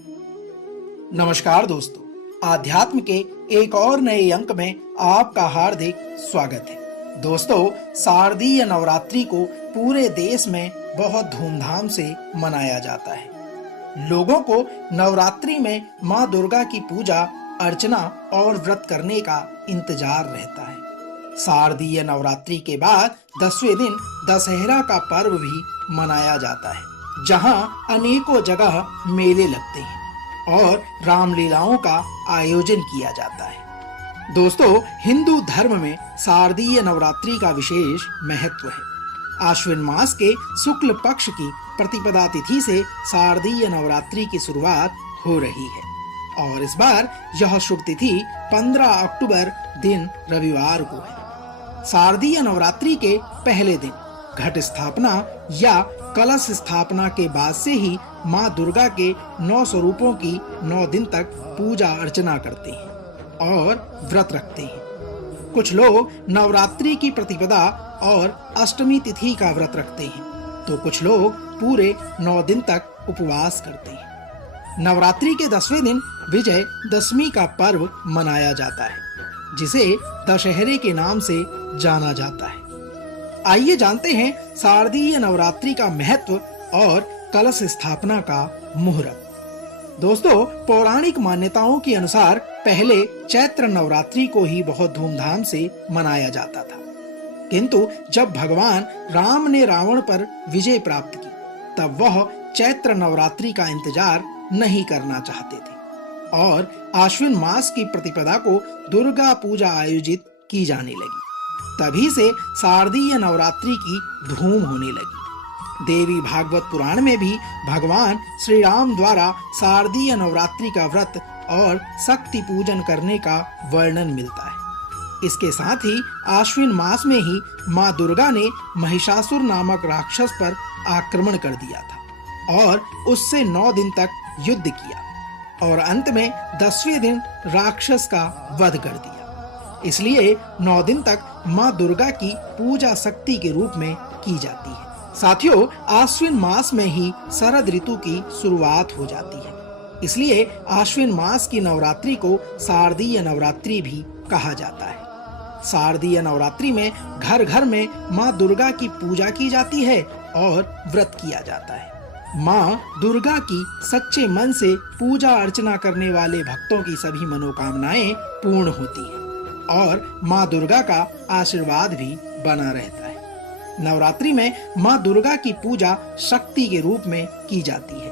नमस्कार दोस्तों, आध्यात्म के एक और नए अंक में आपका हार्दिक स्वागत है। दोस्तों, शारदीय नवरात्रि को पूरे देश में बहुत धूमधाम से मनाया जाता है। लोगों को नवरात्रि में माँ दुर्गा की पूजा अर्चना और व्रत करने का इंतजार रहता है। शारदीय नवरात्रि के बाद 10वें दिन दशहरा का पर्व भी मनाया जाता है, जहां अनेकों जगह मेले लगते हैं और रामलीलाओं का आयोजन किया जाता है। दोस्तों, हिंदू धर्म में शारदीय नवरात्रि का विशेष महत्व है। आश्विन मास के शुक्ल पक्ष की प्रतिपदा तिथि से शारदीय नवरात्रि की शुरुआत हो रही है और इस बार यह शुभ तिथि 15 अक्टूबर दिन रविवार को है। शारदीय नवरात्रि के पहले दिन घट स्थापना या कलश स्थापना के बाद से ही माँ दुर्गा के 9 स्वरूपों की 9 दिन तक पूजा अर्चना करते हैं और व्रत रखते हैं। कुछ लोग नवरात्रि की प्रतिपदा और अष्टमी तिथि का व्रत रखते हैं, तो कुछ लोग पूरे 9 दिन तक उपवास करते हैं। नवरात्रि के 10वें दिन विजय दशमी का पर्व मनाया जाता है, जिसे दशहरे के नाम से जाना जाता है। आइए जानते हैं शारदीय नवरात्रि का महत्व और कलश स्थापना का मुहूर्त। दोस्तों, पौराणिक मान्यताओं के अनुसार पहले चैत्र नवरात्रि को ही बहुत धूमधाम से मनाया जाता था, किंतु जब भगवान राम ने रावण पर विजय प्राप्त की, तब वह चैत्र नवरात्रि का इंतजार नहीं करना चाहते थे और आश्विन मास की प्रतिपदा को दुर्गा पूजा आयोजित की जाने लगी। तभी से शारदीय नवरात्रि की धूम होने लगी। देवी भागवत पुराण में भी भगवान श्री राम द्वारा शारदीय नवरात्रि का व्रत और शक्ति पूजन करने का वर्णन मिलता है। इसके साथ ही आश्विन मास में ही माँ दुर्गा ने महिषासुर नामक राक्षस पर आक्रमण कर दिया था और उससे 9 दिन तक युद्ध किया और अंत में 10वें दिन राक्षस का वध कर दिया। इसलिए 9 दिन तक माँ दुर्गा की पूजा शक्ति के रूप में की जाती है। साथियों, आश्विन मास में ही शरद ऋतु की शुरुआत हो जाती है, इसलिए आश्विन मास की नवरात्रि को शारदीय नवरात्रि भी कहा जाता है। शारदीय नवरात्रि में घर घर में माँ दुर्गा की पूजा की जाती है और व्रत किया जाता है। माँ दुर्गा की सच्चे मन से पूजा अर्चना करने वाले भक्तों की सभी मनोकामनाएं पूर्ण होती हैं और माँ दुर्गा का आशीर्वाद भी बना रहता है। नवरात्रि में माँ दुर्गा की पूजा शक्ति के रूप में की जाती है।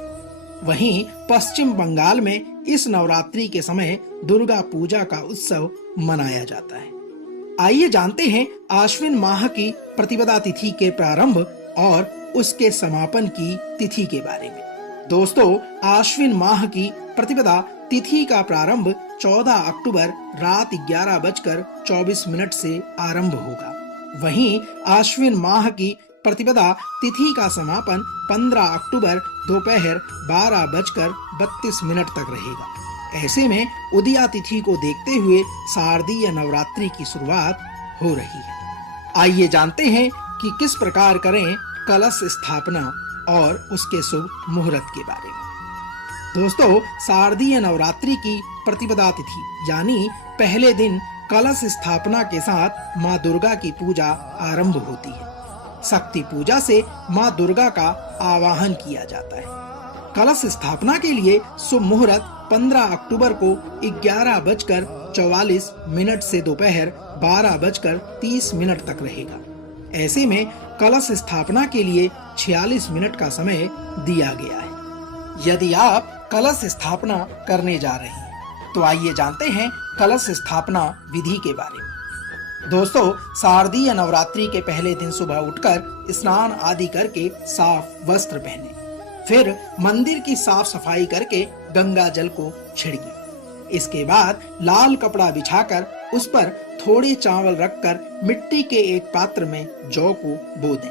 वहीं पश्चिम बंगाल में इस नवरात्रि के समय दुर्गा पूजा का उत्सव मनाया जाता है। आइए जानते हैं आश्विन माह की प्रतिपदा तिथि के प्रारंभ और उसके समापन की तिथि के बारे में। दोस्तों, आश्विन माह की प्रतिपदा तिथि का प्रारंभ 14 अक्टूबर रात 11:24 से आरंभ होगा। वहीं आश्विन माह की प्रतिपदा तिथि का समापन 15 अक्टूबर दोपहर 12:32 तक रहेगा। ऐसे में उदया तिथि को देखते हुए शारदीय नवरात्रि की शुरुआत हो रही है। आइए जानते हैं कि किस प्रकार करें कलश स्थापना और उसके शुभ मुहूर्त के बारे में। दोस्तों, शारदीय नवरात्रि की प्रतिपदा तिथि यानी पहले दिन कलश स्थापना के साथ माँ दुर्गा की पूजा आरंभ होती है। शक्ति पूजा से माँ दुर्गा का आवाहन किया जाता है। कलश स्थापना के लिए शुभ मुहूर्त 15 अक्टूबर को 11:44 से दोपहर 12:30 तक रहेगा। ऐसे में कलश स्थापना के लिए 46 मिनट का समय दिया गया है। यदि आप कलश स्थापना करने जा रहे हैं, तो आइए जानते हैं कलश स्थापना विधि के बारे में। दोस्तों, शारदीय नवरात्रि के पहले दिन सुबह उठकर स्नान आदि करके साफ वस्त्र पहने, फिर मंदिर की साफ सफाई करके गंगा जल को छिड़के। इसके बाद लाल कपड़ा बिछाकर उस पर थोड़े चावल रखकर मिट्टी के एक पात्र में जौ को बो दें।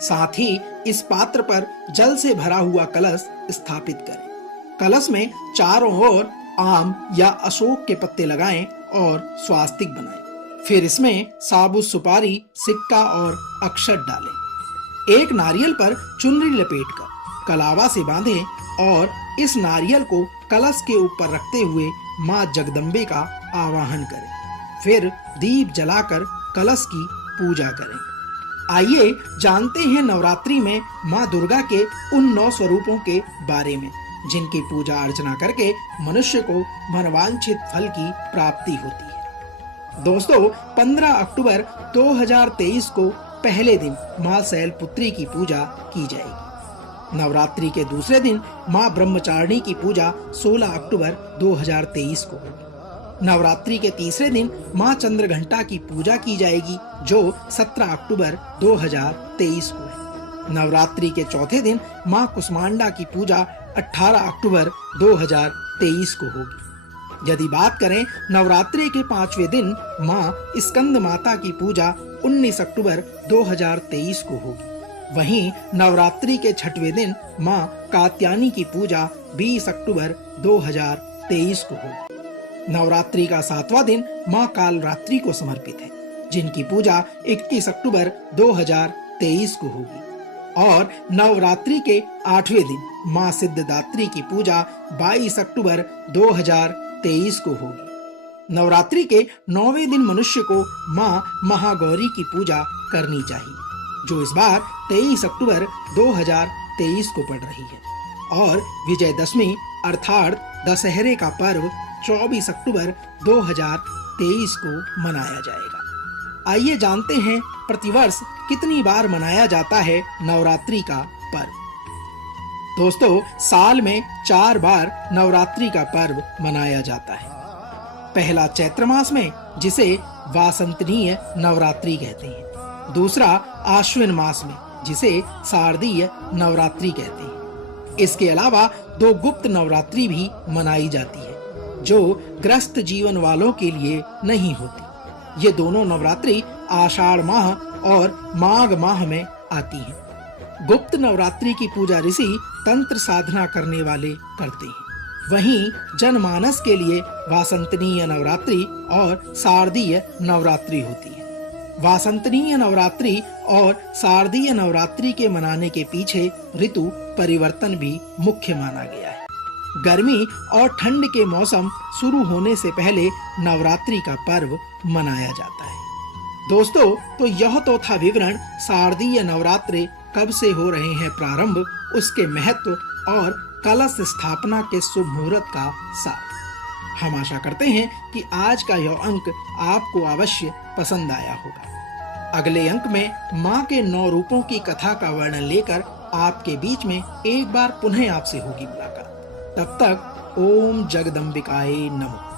साथ ही इस पात्र पर जल से भरा हुआ कलश स्थापित करें। कलश में चारों ओर आम या अशोक के पत्ते लगाएं और स्वास्तिक बनाएं। फिर इसमें साबुत सुपारी, सिक्का और अक्षत डालें। एक नारियल पर चुनरी लपेटकर कलावा से बांधें और इस नारियल को कलश के ऊपर रखते हुए माँ जगदम्बे का आवाहन करें। फिर दीप जलाकर कलश की पूजा करें। आइए जानते हैं नवरात्रि में माँ दुर्गा के उन 9 स्वरूपों के बारे में जिनकी पूजा अर्चना करके मनुष्य को मनवांछित फल की प्राप्ति होती है। दोस्तों, 15 अक्टूबर 2023 को पहले दिन माँ शैलपुत्री की पूजा की जाएगी। नवरात्रि के दूसरे दिन माँ ब्रह्मचारिणी की पूजा 16 अक्टूबर 2023 को होगी। नवरात्रि के तीसरे दिन माँ चंद्रघंटा की पूजा की जाएगी जो 17 अक्टूबर 2023 को है। नवरात्रि के चौथे दिन माँ कुष्मांडा की पूजा 18 अक्टूबर 2023 को होगी। यदि बात करें नवरात्रि के 5वें दिन माँ स्कंद माता की पूजा 19 अक्टूबर 2023 को होगी। वहीं नवरात्रि के 6वें दिन माँ कात्यायनी की पूजा 20 अक्टूबर 2023 को होगी। नवरात्रि का 7वां दिन माँ कालरात्रि को समर्पित है जिनकी पूजा 21 अक्टूबर 2023 को होगी। और नवरात्रि के 8वें दिन माँ सिद्धदात्री की पूजा 22 अक्टूबर 2023 को होगी। नवरात्रि के 9वें दिन मनुष्य को माँ महागौरी की पूजा करनी चाहिए जो इस बार 23 अक्टूबर 2023 को पड़ रही है। और विजयदशमी अर्थात दशहरे का पर्व 24 अक्टूबर 2023 को मनाया जाएगा। आइए जानते हैं प्रतिवर्ष कितनी बार मनाया जाता है नवरात्रि का पर्व। दोस्तों, साल में 4 बार नवरात्रि का पर्व मनाया जाता है। पहला चैत्र मास में जिसे वासंतनीय नवरात्रि कहते हैं। दूसरा आश्विन मास में जिसे शारदीय नवरात्रि कहते हैं। इसके अलावा 2 गुप्त नवरात्रि भी मनाई जाती है जो ग्रस्त जीवन वालों के लिए नहीं होती। ये दोनों नवरात्रि आषाढ़ माह और माघ माह में आती हैं। गुप्त नवरात्रि की पूजा ऋषि तंत्र साधना करने वाले करते हैं। वहीं जनमानस के लिए वासंतनीय नवरात्रि और शारदीय नवरात्रि होती है। वासंतनीय नवरात्रि और शारदीय नवरात्रि के मनाने के पीछे ऋतु परिवर्तन भी मुख्य माना गया है। गर्मी और ठंड के मौसम शुरू होने से पहले नवरात्रि का पर्व मनाया जाता है। दोस्तों, तो यह तो था विवरण शारदीय नवरात्रि कब से हो रहे हैं प्रारंभ, उसके महत्व और कलश स्थापना के शुभ मुहूर्त का सार। हम आशा करते हैं कि आज का यह अंक आपको अवश्य पसंद आया होगा। अगले अंक में माँ के 9 रूपों की कथा का वर्णन लेकर आपके बीच में एक बार पुनः आपसे होगी मुलाकात। तब तक ओम जगदम्बिकाए नमः।